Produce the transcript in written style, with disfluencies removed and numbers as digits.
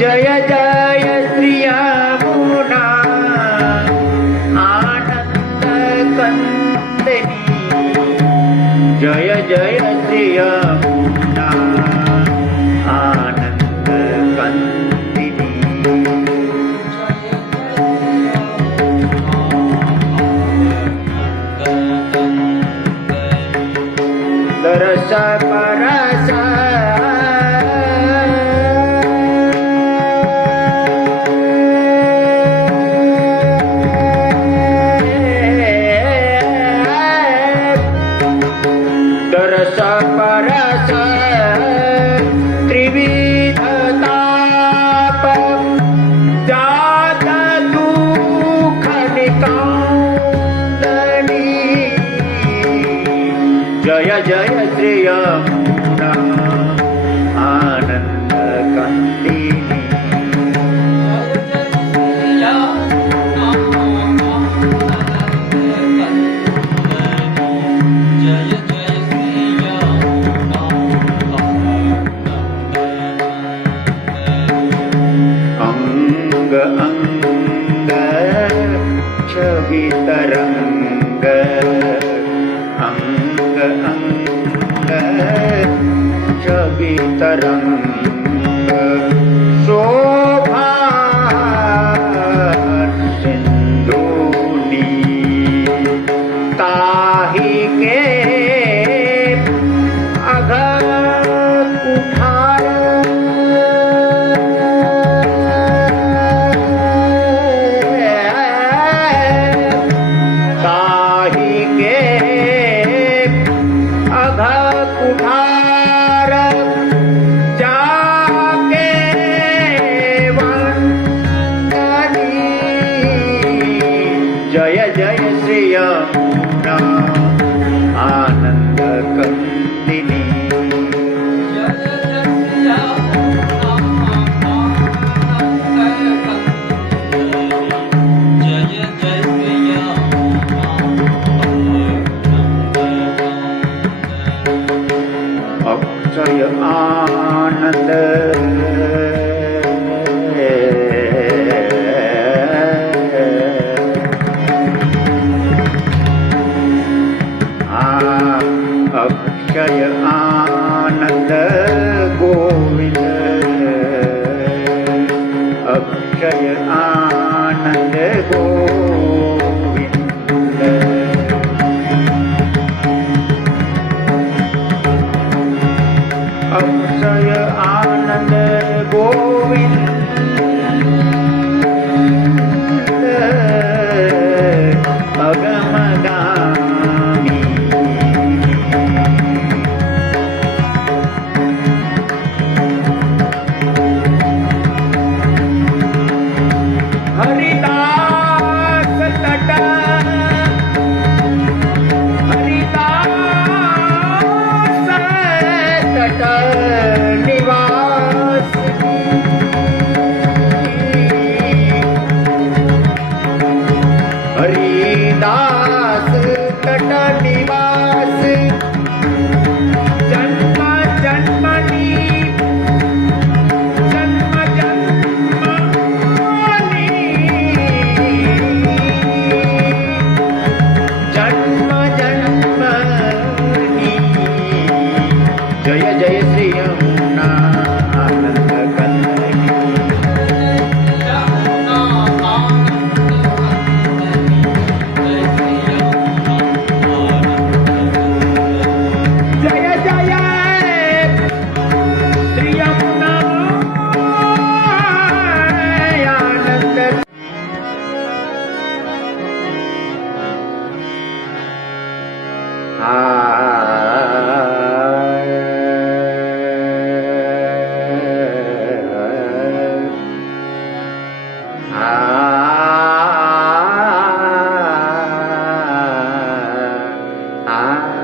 जय जय श्री यमुना आनंद कंदिनी जय जय श्री यमुना आनंद कंदिनी दरस परस दरस परस त्रिविध ताप जात दुख निकांदनी जय जय श्री यमुना आनंद कंदिनी अंग अंग छवि तरंग अंग अंग छवि तरंग शोभा सिंधुनी ताहि के अघ कुठार कुठार जाके वंदनी जय जय श्री यमुना आनंद कंदिनी अक्षय आनंद अक्षय आनंद गोविंद अक्षय आनंद गोविंद अक्षय आनंद गोविंद अगमगामी हरिदास तट तट निवास हरिदास तट निवास जन्म जन्मनी जन्म जन्मनी जन्म जन्मनी जय जय श्री यमुना आनंद कंदिनी जय जय श्री यमुना आनंद आ